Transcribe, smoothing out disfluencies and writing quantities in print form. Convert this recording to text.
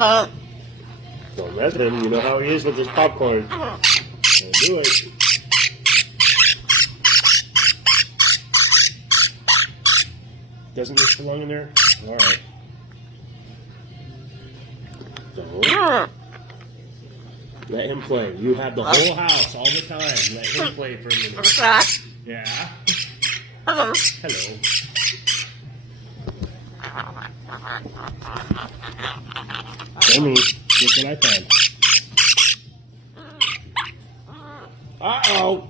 Don't let him. You know how he is with his popcorn. Don't do it. Doesn't this belong in there? All right. Don't. Let him play. You have the whole house all the time. Let him play for a minute. Yeah. Hello. Show me. Look what I found. Uh-oh.